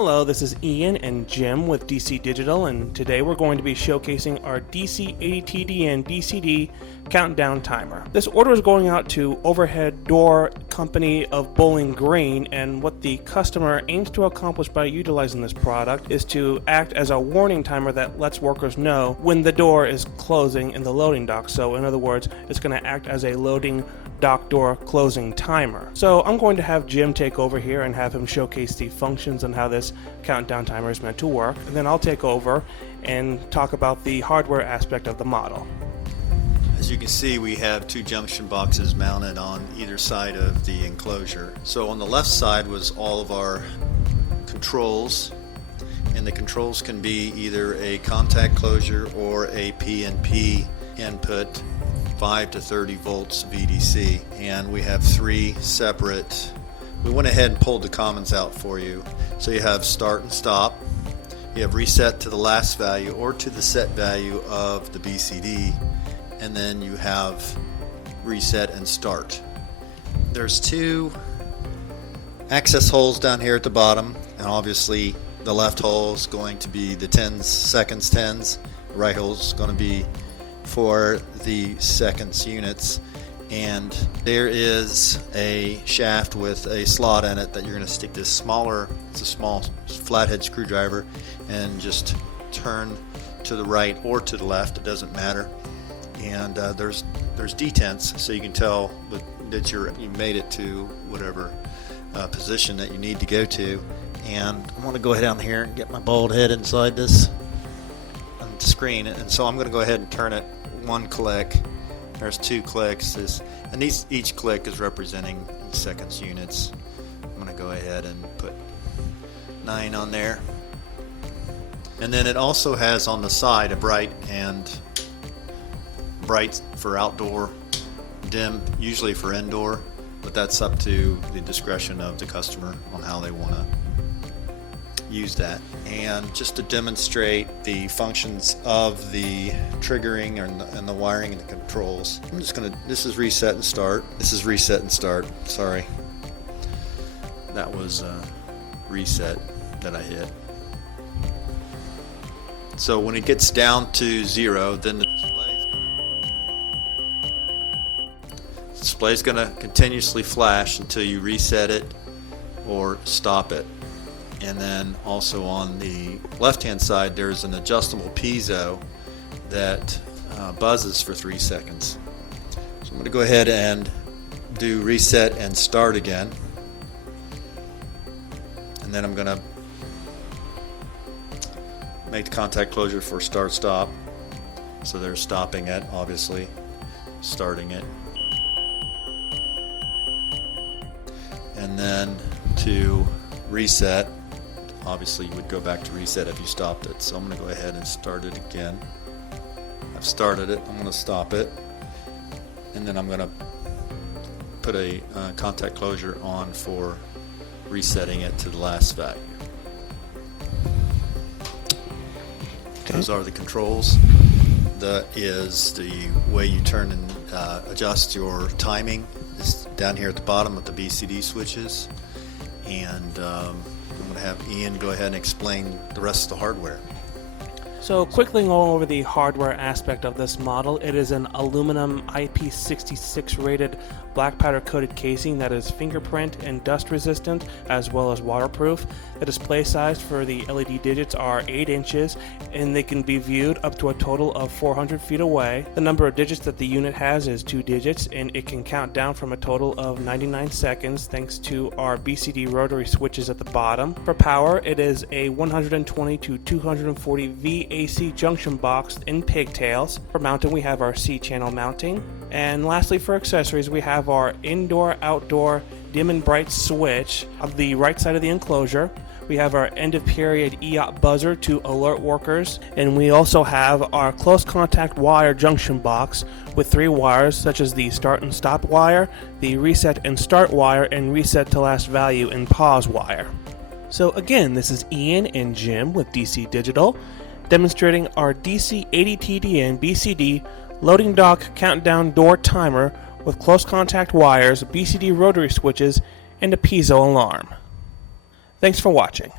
Hello, this is Ian and Jim with DC Digital, and today we're going to be showcasing our DC-80T-DN-BCD Countdown Timer. This order is going out to Overhead Door Company of Bowling Green, and what the customer aims to accomplish by utilizing this product is to act as a warning timer that lets workers know when the door is closing in the loading dock. So in other words, it's going to act as a loading dock door closing timer. So I'm going to have Jim take over here and have him showcase the functions and how this countdown timer is meant to work, and then I'll take over and talk about the hardware aspect of the model. As you can see, we have two junction boxes mounted on either side of the enclosure. So on the left side was all of our controls, and the controls can be either a contact closure or a PNP input, 5 to 30 volts VDC, and we have three separate. We went ahead and pulled the commons out for you. So you have start and stop, you have reset to the last value or to the set value of the BCD, and then you have reset and start. There's two access holes down here at the bottom, and obviously the left hole is going to be the seconds tens, the right hole is going to be for the seconds units, and there is a shaft with a slot in it that you're going to stick this it's a small flathead screwdriver, and just turn to the right or to the left, it doesn't matter. And there's detents, so you can tell that you made it to whatever position that you need to go to. And I'm going to go ahead down here and get my bald head inside this screen, and so I'm going to go ahead and turn it one click. There's two clicks, and each click is representing seconds units. I'm going to go ahead and put 9 on there, and then it also has on the side a bright for outdoor, dim usually for indoor, but that's up to the discretion of the customer on how they want to use that. And just to demonstrate the functions of the triggering and the wiring and the controls, this is reset and start. This is reset and start. Sorry, that was reset that I hit. So when it gets down to 0, then the display is going to continuously flash until you reset it or stop it. And then also on the left hand side there's an adjustable piezo that buzzes for 3 seconds. So I'm going to go ahead and do reset and start again, and then I'm going to make the contact closure for start stop. So they're stopping it, obviously starting it, and then to reset, obviously you would go back to reset if you stopped it. So I'm going to go ahead and start it again. I've started it, I'm going to stop it, and then I'm going to put a contact closure on for resetting it to the last value. Okay. Those are the controls. That is the way you turn and adjust your timing. It's down here at the bottom with the BCD switches, and I'm going to have Ian go ahead and explain the rest of the hardware. So quickly going over the hardware aspect of this model, it is an aluminum IP66 rated black powder coated casing that is fingerprint and dust resistant as well as waterproof. The display size for the LED digits are 8 inches, and they can be viewed up to a total of 400 feet away. The number of digits that the unit has is 2 digits, and it can count down from a total of 99 seconds thanks to our BCD rotary switches at the bottom. For power, it is a 120 to 240 VAC junction box in pigtails. For mounting, we have our C-channel mounting. And lastly, for accessories, we have our indoor-outdoor dim and bright switch on the right side of the enclosure. We have our end of period EOP buzzer to alert workers, and we also have our close contact wire junction box with 3 wires, such as the start and stop wire, the reset and start wire, and reset to last value and pause wire. So again, this is Ian and Jim with DC Digital, demonstrating our DC-80T-DN-BCD loading dock countdown door timer with close contact wires, BCD rotary switches, and a piezo alarm. Thanks for watching.